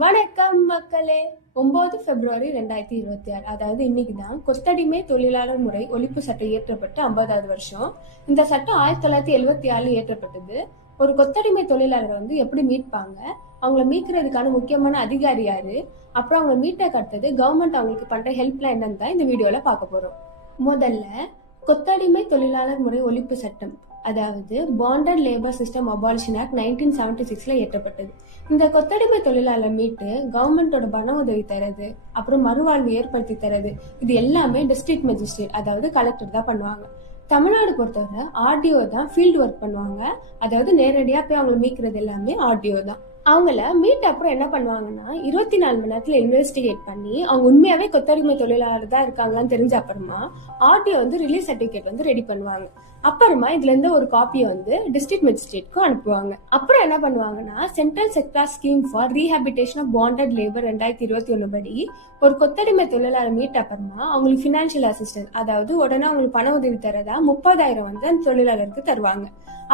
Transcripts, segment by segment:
வணக்கம் மக்களே. 9 பிப்ரவரி 2026, அதாவது இன்னைக்கு தான் கொத்தடிமை தொழிலாளர் முறை ஒழிப்பு சட்டம் இயற்றப்பட்டு 50வது வருஷம். இந்த சட்டம் 1976 இயற்றப்பட்டது. ஒரு கொத்தடிமை தொழிலாளர் எப்படி மீட்பாங்க, அவங்கள மீட்கிறதுக்கான முக்கியமான அதிகாரி யாரு, அப்புறம் அவங்க மீட்ட கட்டது கவர்மெண்ட் அவங்களுக்கு பண்ற ஹெல்ப்லாம் என்னன்னு தான் இந்த வீடியோல பார்க்க போறோம். முதல்ல கொத்தடிமை தொழிலாளர் முறை ஒழிப்பு சட்டம், அதாவது bonded labour system abolition act 1976 இயற்றப்பட்டது. இந்த கொத்தடிமை தொழிலாளர் மீட்டு கவர்மெண்டோட பண உதவி தரது, அப்புறம் மறுவாழ்வு ஏற்படுத்தி தரது, இது எல்லாமே டிஸ்ட்ரிக்ட் மேஜிஸ்ட்ரேட் அதாவது கலெக்டர் தான் பண்ணுவாங்க. தமிழ்நாடு பொறுத்தவரை ஆர்டிஓ தான் ஃபீல்டு ஒர்க் பண்ணுவாங்க, அதாவது நேரடியா போய் அவங்களை மீட்கிறது எல்லாமே ஆர்டிஓ தான். அவங்கள மீட் அப்புறம் என்ன பண்ணுவாங்கன்னா 24 மணி நேரத்துல இன்வெஸ்டிகேட் பண்ணி அவங்க உண்மையாவே கொத்தடிமை தொழிலாளர் தான் இருக்காங்கன்னு தெரிஞ்ச அப்புறமா ஆர்டிஓ ரிலீஸ் சர்டிபிகேட் ரெடி பண்ணுவாங்க. அப்புறமா இதுல இருந்து ஒரு காப்பியை டிஸ்ட்ரிக்ட் மேஜிஸ்ட்ரேட்க்கு அனுப்புவாங்க. அப்புறம் என்ன பண்ணுவாங்கன்னா central sector scheme for rehabilitation of bonded labour 2021 படி ஒரு கொத்தடிமை தொழிலாளர் மீட் அப்புறமா அவங்களுக்கு பினான்சியல் அசிஸ்டன்ஸ், அதாவது உடனே அவங்களுக்கு பண உதவி தரதா 30,000 அந்த தொழிலாளருக்கு தருவாங்க.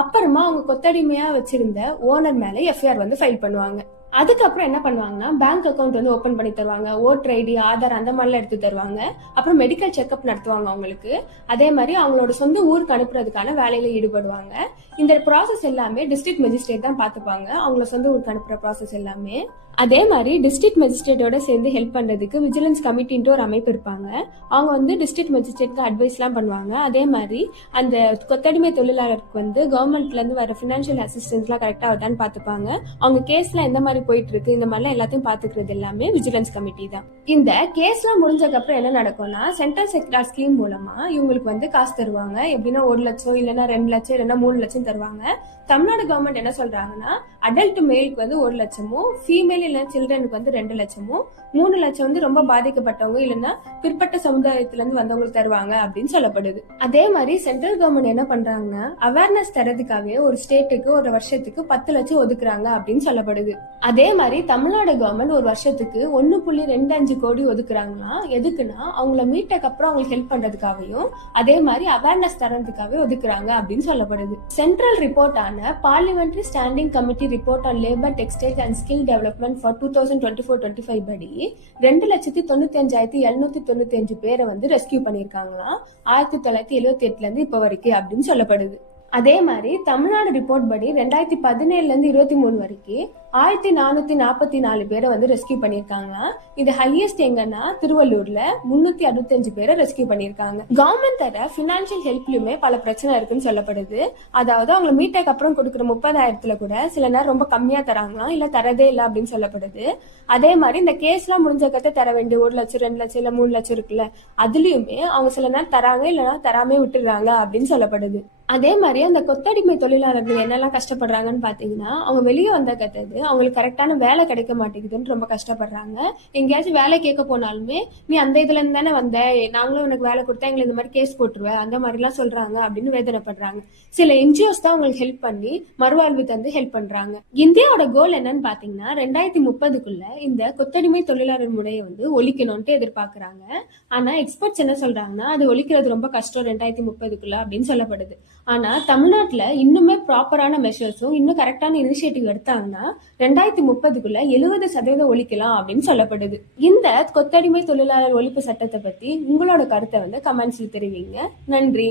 அப்புறமா அவங்க கொத்தடிமையா வச்சிருந்த ஓனர் மேல எஃப்ஐஆர் ஃபைல் பண்ணுவாங்க. அதுக்கப்புறம் என்ன பண்ணுவாங்கன்னா பேங்க் அக்கௌண்ட் ஓபன் பண்ணி தருவாங்க, ஓட்டர் ஐடி, ஆதார் அந்த மாதிரிலாம் எடுத்து தருவாங்க. அப்புறம் மெடிக்கல் செக்அப் நடத்துவாங்க அவங்களுக்கு. அதே மாதிரி அவங்களோட சொந்த ஊருக்கு அனுப்புறதுக்கான வேலையில ஈடுபடுவாங்க. இந்த ப்ராசஸ் எல்லாமே டிஸ்ட்ரிக்ட் மேஜிஸ்ட்ரேட் தான் பாத்துப்பாங்க, அவங்கள சொந்த ஊருக்கு அனுப்புற ப்ராசஸ் எல்லாமே. அதே மாதிரி டிஸ்ட்ரிக்ட் மேஜிஸ்ட்ரேட்டோட சேர்ந்து ஹெல்ப் பண்றதுக்கு விஜிலன்ஸ் கமிட்டின்ட்டு ஒரு அமைப்பு இருப்பாங்க. அவங்க டிஸ்ட்ரிக்ட் மேஜிஸ்ட்ரேட்க்கு அட்வைஸ் எல்லாம் பண்ணுவாங்க. அதே மாதிரி அந்த கொத்தடிமை தொழிலாளருக்கு கவர்மெண்ட்ல இருந்து வர பினான்சியல் அசிஸ்டன்ஸ் எல்லாம் கரெக்டா வருதான்னு பாத்துப்பாங்க. அவங்க கேஸ்ல எந்த மாதிரி போயிட்டு இருக்கு, இந்த மாதிரிலாம் எல்லாத்தையும் பாத்துக்கிறது எல்லாமே விஜிலன்ஸ் கமிட்டி தான். இந்த கேஸ் எல்லாம் முடிஞ்சதுக்கு அப்புறம் என்ன நடக்கும்னா சென்ட்ரல் செக்டார் ஸ்கீம் மூலமா இவங்களுக்கு காசு தருவாங்க. எப்படின்னா 1 லட்சம் இல்லைன்னா 2 லட்சம் இல்லைன்னா 3 லட்சம் தருவாங்க. தமிழ்நாடு கவர்மெண்ட் என்ன சொல்றாங்கன்னா அடல்ட் மேலுக்கு 1 லட்சமும், ஃபீமேல் இல்ல சில்ட்ரனுக்கு 2 லட்சமும், 3 லட்சம் ரொம்ப பாதிக்கப்பட்டவங்க இல்லைன்னா பிற்பட்ட சமுதாயத்துல இருந்து வந்தவங்களுக்கு தருவாங்க அப்படின்னு சொல்லப்படுது. அதே மாதிரி சென்ட்ரல் கவர்மெண்ட் என்ன பண்றாங்கன்னா அவேர்னஸ் தரதுக்காகவே ஒரு ஸ்டேட்டுக்கு ஒரு வருஷத்துக்கு 10 லட்சம் ஒதுக்குறாங்க அப்படின்னு சொல்லப்படுது. அதே மாதிரி தமிழ்நாடு கவர்மெண்ட் ஒரு வருஷத்துக்கு 1.25 கோடி ஒதுக்குறாங்களா. எதுக்குன்னா அவங்கள மீட்டக்கு அப்புறம் அவங்களுக்கு ஹெல்ப் பண்றதுக்காகவும் அதே மாதிரி அவேர்னஸ் தரதுக்காகவே ஒதுக்குறாங்க அப்படின்னு சொல்லப்படுது. சென்ட்ரல் ரிப்போர்ட் ஆன parliamentary standing committee report on labour textile and skill development for 2024-25 படி 2,95,795 பேரை ரெஸ்கியூ பண்ணிருக்காங்களாம் 1978 இருந்து இப்ப வரைக்கும் அப்படின்னு சொல்லப்படுது. அதே மாதிரி தமிழ்நாடு ரிப்போர்ட் படி 2017 இருந்து 23 வரைக்கும் 1444 பேரை ரெஸ்கியூ பண்ணிருக்காங்க. இது ஹையஸ்ட் எங்கன்னா திருவள்ளூர்ல 365 பேரை ரெஸ்கியூ பண்ணிருக்காங்க. கவர்மெண்ட் தர பினான்சியல் ஹெல்ப்லயுமே பல பிரச்சனை இருக்குன்னு சொல்லப்படுது. அதாவது அவங்க மீட்டக்கு அப்புறம் கொடுக்குற 30,000 கூட சில நேரம் ரொம்ப கம்மியா தராங்களாம், இல்ல தரதே இல்லை அப்படின்னு சொல்லப்படுது. அதே மாதிரி இந்த கேஸ் எல்லாம் முடிஞ்ச கத்த தர வேண்டிய 1 லட்சம் 2 லட்சம் இல்ல 3 லட்சம் இருக்குல்ல, அதுலயுமே அவங்க சில நேரம் தராங்க இல்லைன்னா தராமே விட்டுறாங்க அப்படின்னு சொல்லப்படுது. அதே மாதிரி அந்த கொத்தடிமை தொழிலாளர்கள் என்னெல்லாம் கஷ்டப்படுறாங்கன்னு பாத்தீங்கன்னா அவங்க வெளியே வந்த கத்தது அவங்களுக்கு கரெக்டான வேலை கிடைக்க மாட்டேங்குதுன்னு ரொம்ப கஷ்டப்படுறாங்க. எங்கேயாச்சும் வேலை கேட்க போனாலுமே நீ அந்த இதுல இருந்து தானே வந்த, நாங்களும் உனக்கு வேலை கொடுத்தா எங்களை இந்த மாதிரி கேஸ் போட்டுருவேன் அந்த மாதிரி எல்லாம் சொல்றாங்க அப்படின்னு வேதனைப்படுறாங்க. சில என்ஜிஓஸ் தான் அவங்களுக்கு ஹெல்ப் பண்ணி மறுவாழ்வு தந்து ஹெல்ப் பண்றாங்க. இந்தியாவோட கோல் என்னன்னு பாத்தீங்கன்னா 2030க்குள்ள இந்த கொத்தடிமை தொழிலாளர் முறையை ஒழிக்கணும்ட்டு எதிர்பார்க்கறாங்க. ஆனா எக்ஸ்பர்ட்ஸ் என்ன சொல்றாங்கன்னா அது ஒழிக்கிறது ரொம்ப கஷ்டம் 2030க்குள்ள அப்படின்னு சொல்லப்படுது. ஆனா தமிழ்நாட்டுல இன்னுமே ப்ராப்பரான மெஷர்ஸும் இன்னும் கரெக்டான இனிஷியேட்டிவ் எடுத்தாங்கன்னா 2030க்குள்ள 70% ஒழிக்கலாம் அப்படின்னு சொல்லப்படுது. இந்த கொத்தடிமை தொழிலாளர் ஒழிப்பு சட்டத்தை பத்தி உங்களோட கருத்தை கமெண்ட்ஸ்ல தெரிவிங்க. நன்றி.